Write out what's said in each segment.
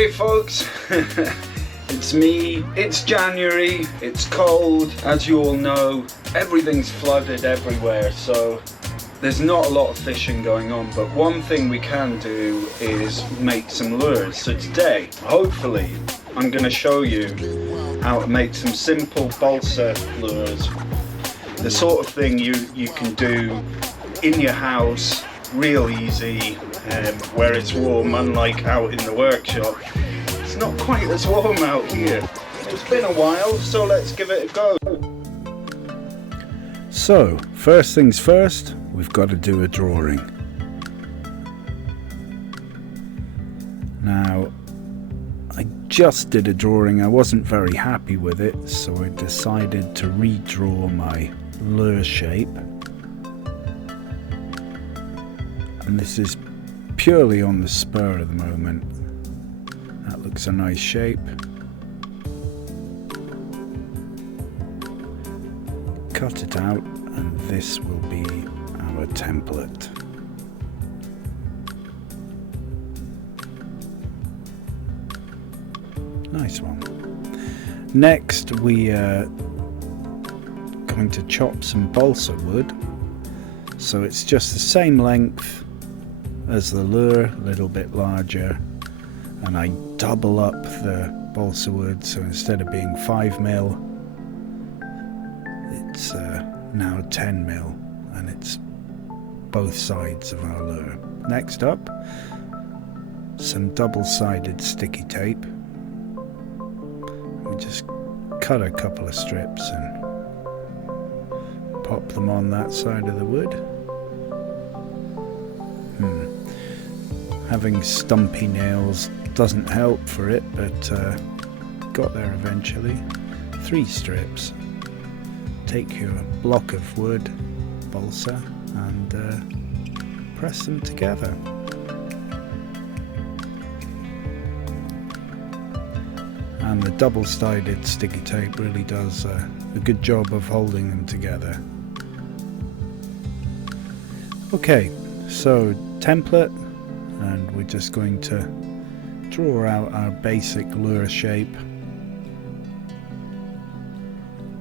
Hey folks, it's me. It's January, it's cold, as you all know, everything's flooded everywhere, so there's not a lot of fishing going on, but one thing we can do is make some lures. So today, hopefully, I'm going to show you how to make some simple balsa lures. The sort of thing you can do in your house, real easy, where it's warm, unlike out in the workshop. It's not quite as warm out here. It's been a while, so let's give it a go. So, first things first, we've got to do a drawing. Now, I just did a drawing, I wasn't very happy with it, so I decided to redraw my lure shape. And this is purely on the spur at the moment. That looks a nice shape. Cut it out, and this will be our template. Nice one. Next, we are going to chop some balsa wood. So it's just the same length as the lure, a little bit larger, and I double up the balsa wood, so instead of being 5mm, it's now 10mm, and it's both sides of our lure. Next up, some double-sided sticky tape. We just cut a couple of strips and pop them on that side of the wood. Having stumpy nails doesn't help for it, but got there eventually. 3 strips. Take your block of wood, balsa, and press them together. And the double-sided sticky tape really does a good job of holding them together. Okay, so template, and we're just going to draw out our basic lure shape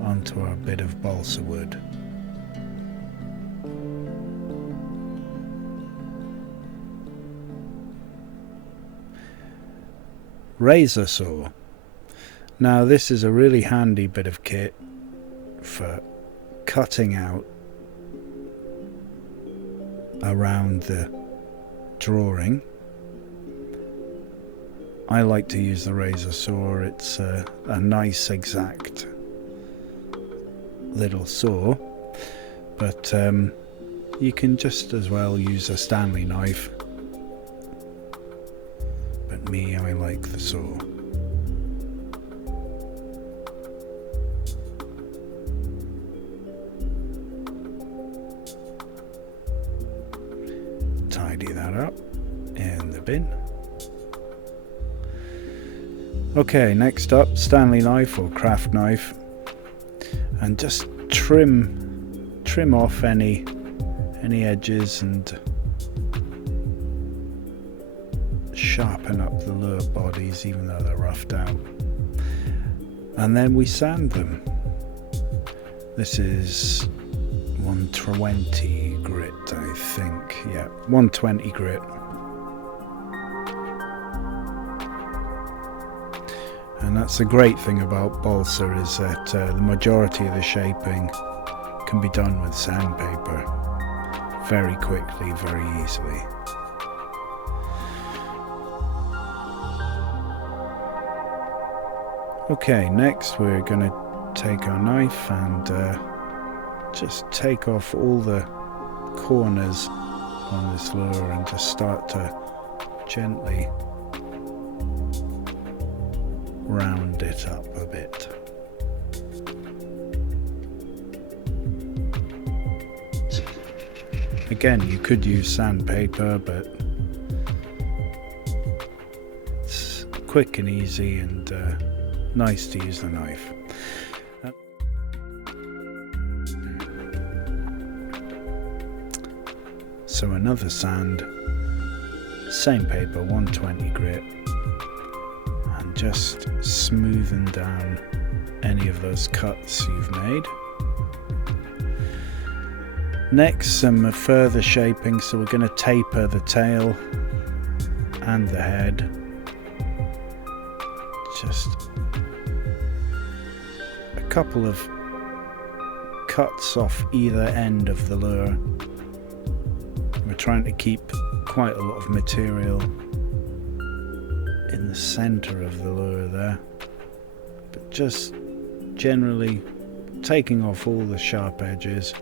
onto our bit of balsa wood. Razor saw. Now this is a really handy bit of kit for cutting out around the drawing. I like to use the razor saw. It's a nice exact little saw, but you can just as well use a Stanley knife, but me, I like the saw. Tidy that up in the bin. Okay, next up, Stanley knife or craft knife, and just trim off any edges and sharpen up the lure bodies even though they're roughed out, and then we sand them. This is 120 grit, I think. Yeah, 120 grit. And that's the great thing about balsa, is that the majority of the shaping can be done with sandpaper very quickly, very easily. Okay, next we're going to take our knife and just take off all the corners on this lure and just start to gently round it up a bit. Again, you could use sandpaper, but it's quick and easy and nice to use the knife. So another sand, same paper, 120 grit, just smoothing down any of those cuts you've made. Next, some further shaping, so we're going to taper the tail and the head. Just a couple of cuts off either end of the lure. We're trying to keep quite a lot of material in the center of the lure there, but just generally taking off all the sharp edges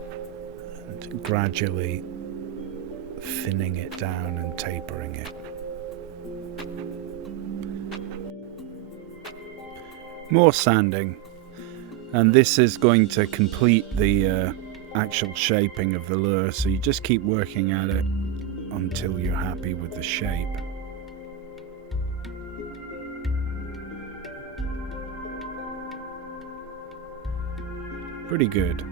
and gradually thinning it down and tapering it. More sanding, and this is going to complete the actual shaping of the lure, so you just keep working at it until you're happy with the shape. Pretty good.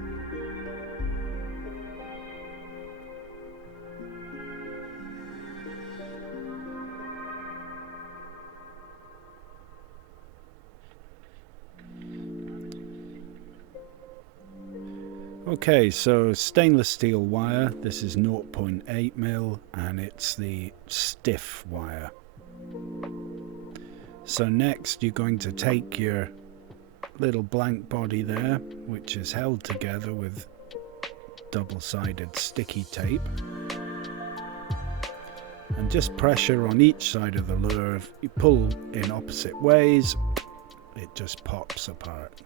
Okay, so stainless steel wire. This is 0.8mm and it's the stiff wire. So next you're going to take your little blank body there, which is held together with double-sided sticky tape, and just pressure on each side of the lure. If you pull in opposite ways, it just pops apart.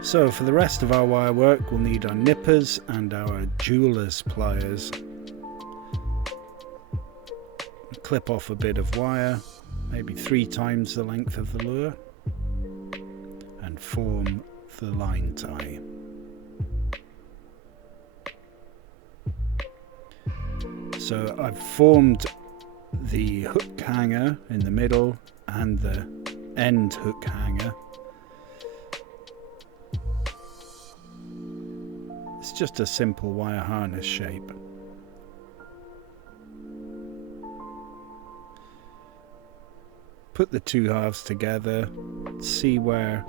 So for the rest of our wire work, we'll need our nippers and our jeweler's pliers. Clip off a bit of wire, maybe 3 times the length of the lure, and form the line tie. So I've formed the hook hanger in the middle and the end hook hanger. It's just a simple wire harness shape. Put the two halves together, see where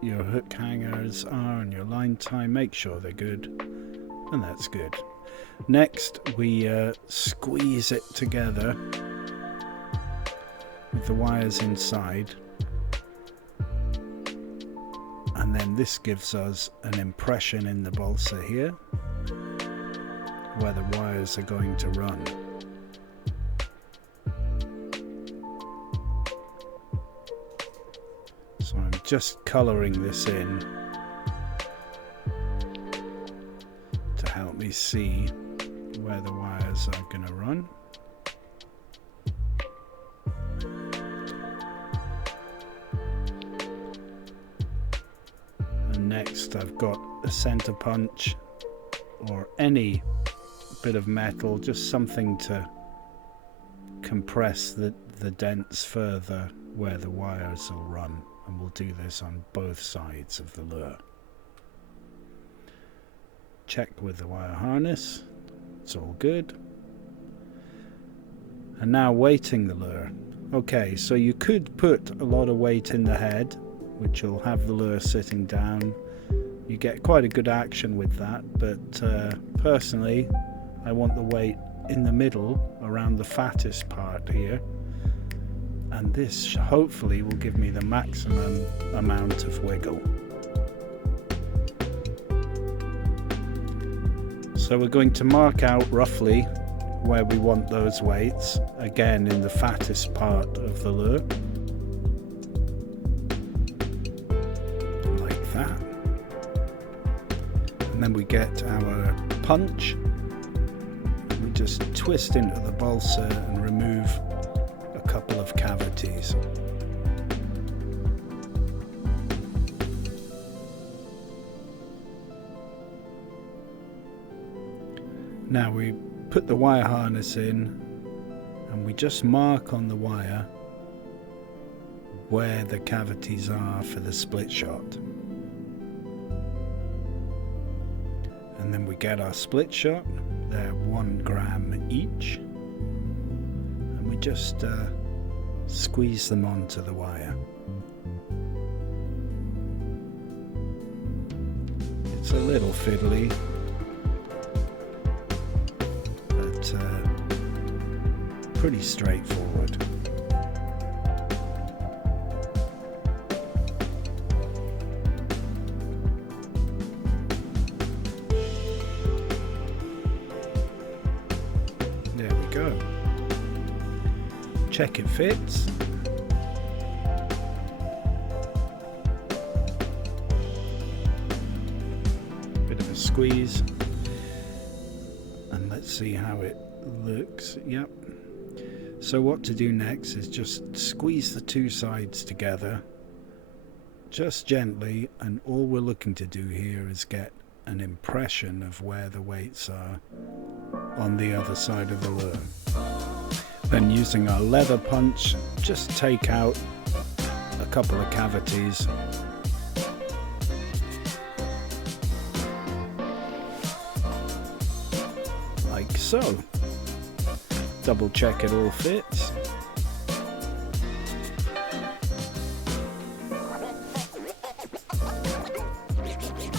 your hook hangers are and your line tie, make sure they're good, and that's good. Next we squeeze it together with the wires inside, and then this gives us an impression in the balsa here where the wires are going to run. So I'm just colouring this in to help me see where the wires are going to run. And next I've got a centre punch or any bit of metal, just something to compress the dents further where the wires will run. And we'll do this on both sides of the lure. Check with the wire harness, it's all good. And now weighting the lure. Okay, so you could put a lot of weight in the head, which will have the lure sitting down. You get quite a good action with that, but personally I want the weight in the middle around the fattest part here. And this hopefully will give me the maximum amount of wiggle. So we're going to mark out roughly where we want those weights, again in the fattest part of the lure, like that. And then we get our punch, we just twist into the balsa and remove a couple of cavities. Now we put the wire harness in and we just mark on the wire where the cavities are for the split shot. And then we get our split shot, they're 1 gram each. We just squeeze them onto the wire. It's a little fiddly, but pretty straightforward. There we go. Check it fits. Bit of a squeeze. And let's see how it looks. Yep. So what to do next is just squeeze the two sides together. Just gently, and all we're looking to do here is get an impression of where the weights are on the other side of the lure. Then using our leather punch, just take out a couple of cavities. Like so. Double check it all fits.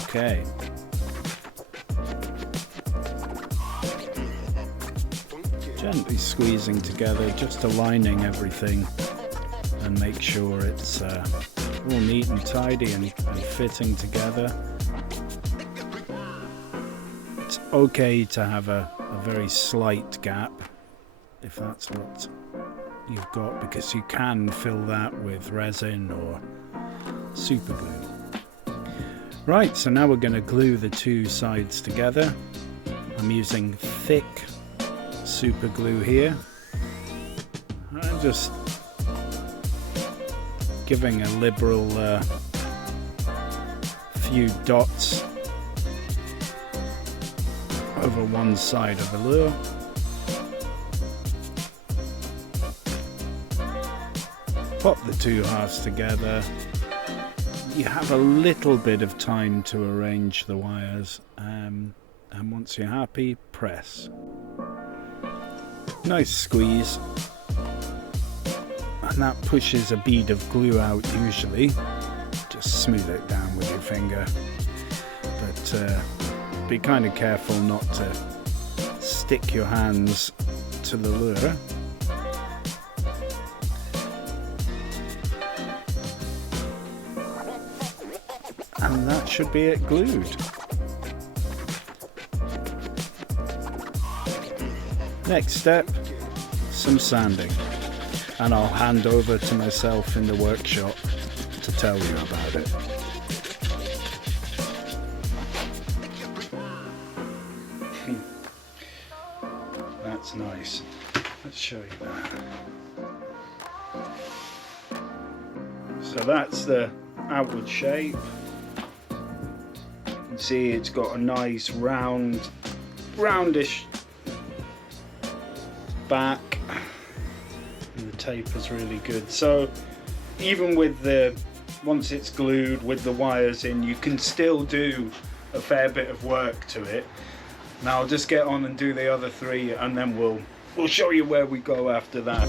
Okay. Gently squeezing together, just aligning everything and make sure it's all neat and tidy and fitting together. It's okay to have a very slight gap if that's what you've got, because you can fill that with resin or super glue. Right, so now we're going to glue the two sides together. I'm using thick super glue here. I'm just giving a liberal few dots over one side of the lure. Pop the two halves together. You have a little bit of time to arrange the wires, and once you're happy, press. Nice squeeze, and that pushes a bead of glue out usually. Just smooth it down with your finger, but be kind of careful not to stick your hands to the lure. And that should be it glued. Next step, some sanding, and I'll hand over to myself in the workshop to tell you about it. That's nice. Let's show you that. So that's the outward shape. You can see it's got a nice roundish back, and the tape is really good. So even with once it's glued with the wires in, you can still do a fair bit of work to it. Now I'll just get on and do the other three, and then we'll show you where we go after that.